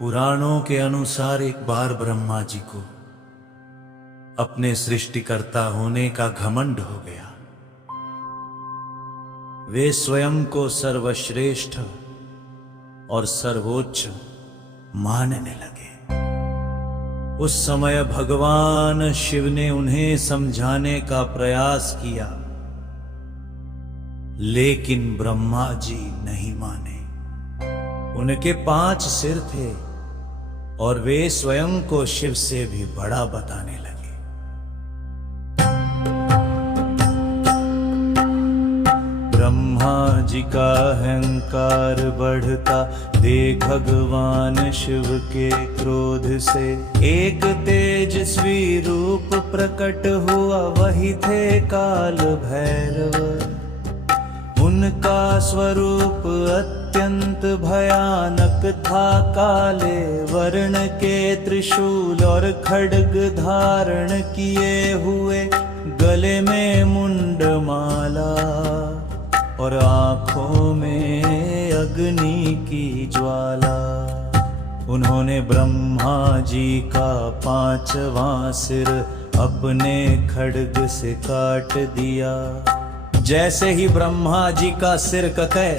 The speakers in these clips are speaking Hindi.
पुराणों के अनुसार एक बार ब्रह्मा जी को अपने सृष्टिकर्ता होने का घमंड हो गया। वे स्वयं को सर्वश्रेष्ठ और सर्वोच्च मानने लगे। उस समय भगवान शिव ने उन्हें समझाने का प्रयास किया, लेकिन ब्रह्मा जी नहीं माने। उनके 5 सिर थे और वे स्वयं को शिव से भी बड़ा बताने लगे। ब्रह्मा जी का अहंकार बढ़ता देख भगवान शिव के क्रोध से एक तेजस्वी रूप प्रकट हुआ, वही थे काल भैरव। उनका स्वरूप अत्यंत भयानक था, काले वर्ण के त्रिशूल और खड्ग धारण किए हुए, गले में मुंडमाला और आंखों में अग्नि की ज्वाला। उन्होंने ब्रह्मा जी का 5वां सिर अपने खड्ग से काट दिया। जैसे ही ब्रह्मा जी का सिर कटे,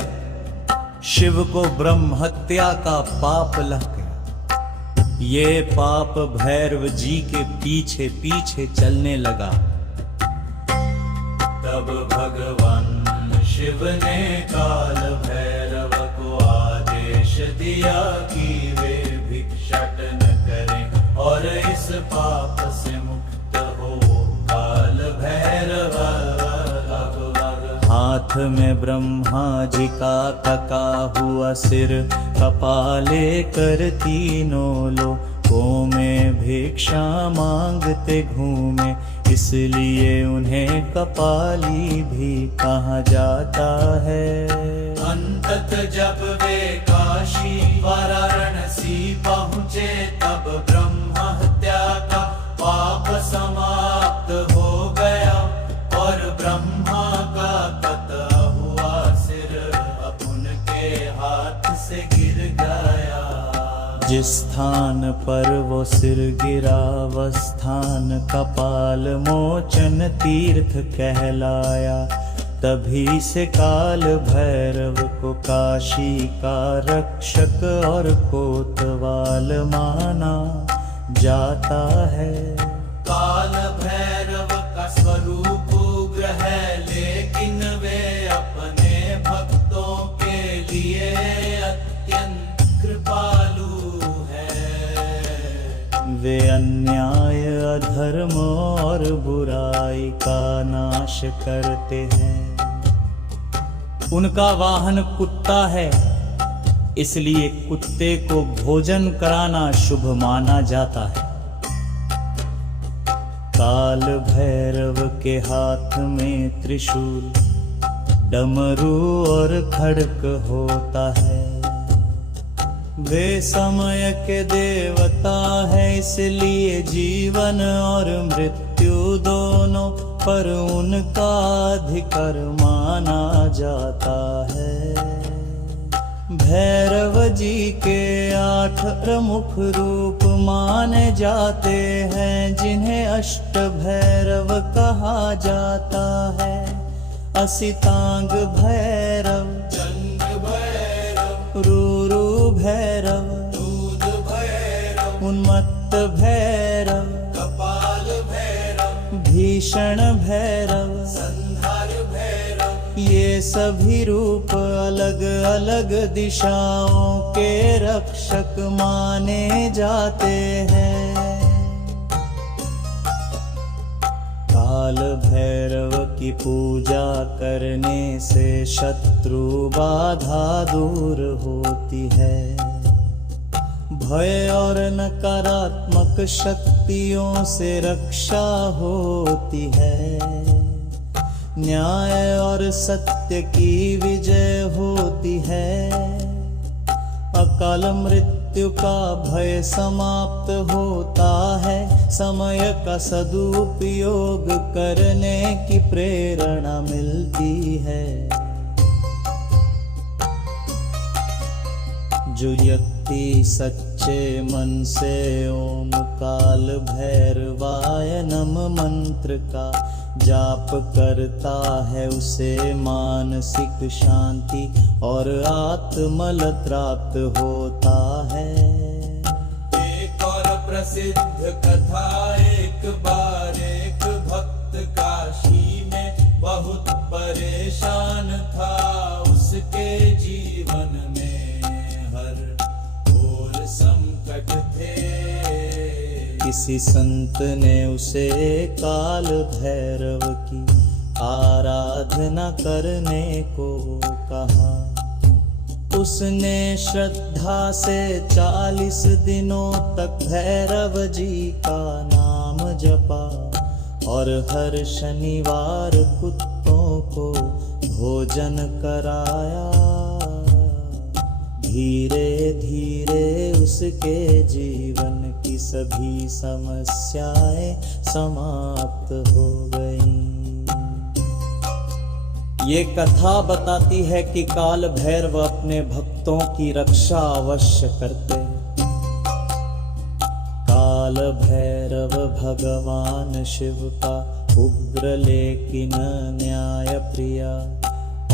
शिव को ब्रह्म हत्या का पाप लग गया। ये पाप भैरव जी के पीछे पीछे चलने लगा। तब भगवान शिव ने काल भैरव को आदेश दिया कि वे भिक्षाटन करें और इस पाप से मुक्त हो। काल भैरव हाथ में ब्रह्मा जी का कटा हुआ सिर कपाले कर तीनों लोकों में भिक्षा मांगते घूमे, इसलिए उन्हें कपाली भी कहा जाता है। अंतत जब वे काशी वाराणसी पहुँचे, तब ब्रह्म हत्या का पाप समाप्त हो गया और ब्रह्मा का कटा हुआ सिर अब उनके हाथ से गिर गया। जिस स्थान पर वो सिर गिरा, वह स्थान कपाल मोचन तीर्थ कहलाया। तभी से काल भैरव को काशी का रक्षक और कोतवाल माना जाता है। काल भैरव का स्वरूप उग्र है, लेकिन वे अपने भक्तों के लिए अत्यंत कृपालु वे अन्याय अधर्म और बुराई का नाश करते हैं। उनका वाहन कुत्ता है, इसलिए कुत्ते को भोजन कराना शुभ माना जाता है। काल भैरव के हाथ में त्रिशूल, डमरू और खड्ग होता है। वे समय के देवता है, इसलिए जीवन और मृत्यु दोनों पर उनका अधिकार माना जाता है। भैरव जी के 8 प्रमुख रूप माने जाते हैं, जिन्हें अष्ट भैरव कहा जाता है। असितांग भैरव, चंड भैरव, रूरू भैरव, दूध भैरव, उन्मत्त भैरव, कपाल भैरव, भीषण भैरव, संहार भैरव। ये सभी रूप अलग अलग दिशाओं के रक्षक माने जाते हैं। काल भैरव की पूजा करने से शत्रु बाधा दूर होती है। भय और नकारात्मक शक्तियों से रक्षा होती है। न्याय और सत्य की विजय होती है। अकाल मृत्यु का भय समाप्त होता है। समय का सदुपयोग करने की प्रेरणा मिलती है। जो व्यक्ति सच्चे मन से ओम काल भैरवाय नमः मंत्र का जाप करता है, उसे मानसिक शांति और आत्मबल प्राप्त होता है। एक और प्रसिद्ध कथा, एक बार एक भक्त काशी में बहुत परेशान था। उसके जीवन में हर ओर संकट थे। किसी संत ने उसे काल भैरव की आराधना करने को कहा। उसने श्रद्धा से 40 दिनों तक भैरव जी का नाम जपा और हर शनिवार कुत्तों को भोजन कराया। धीरे धीरे उसके जीवन की सभी समस्याएं समाप्त हो गईं। ये कथा बताती है कि काल भैरव अपने भक्तों की रक्षा अवश्य करते हैं। काल भैरव भगवान शिव का उग्र लेकिन न्याय प्रिया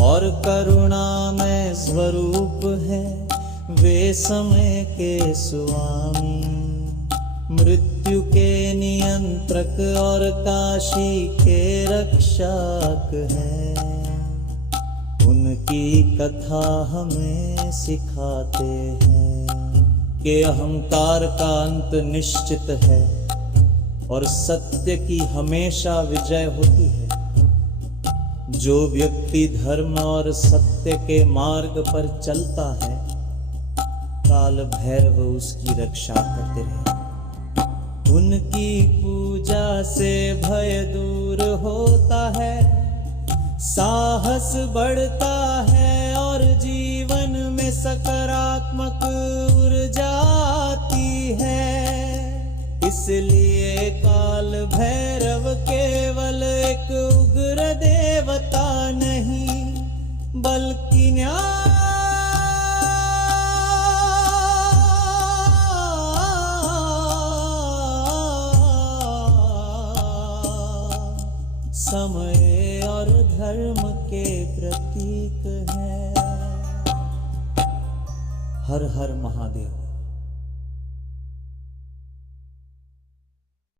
और करुणामय स्वरूप है। वे समय के स्वामी, मृत्यु के नियंत्रक और काशी के रक्षक हैं। उनकी कथा हमें सिखाते हैं कि अहंकार का अंत निश्चित है और सत्य की हमेशा विजय होती है। जो व्यक्ति धर्म और सत्य के मार्ग पर चलता है, काल भैरव उसकी रक्षा करते रहे। उनकी पूजा से भय दूर होता है, साहस बढ़ता है और जीवन में सकारात्मक ऊर्जा आती है। इसलिए काल भैरव केवल एक उग्र देवता नहीं, बल्कि न्याय, समय और धर्म के प्रतीक है। हर हर महादेव।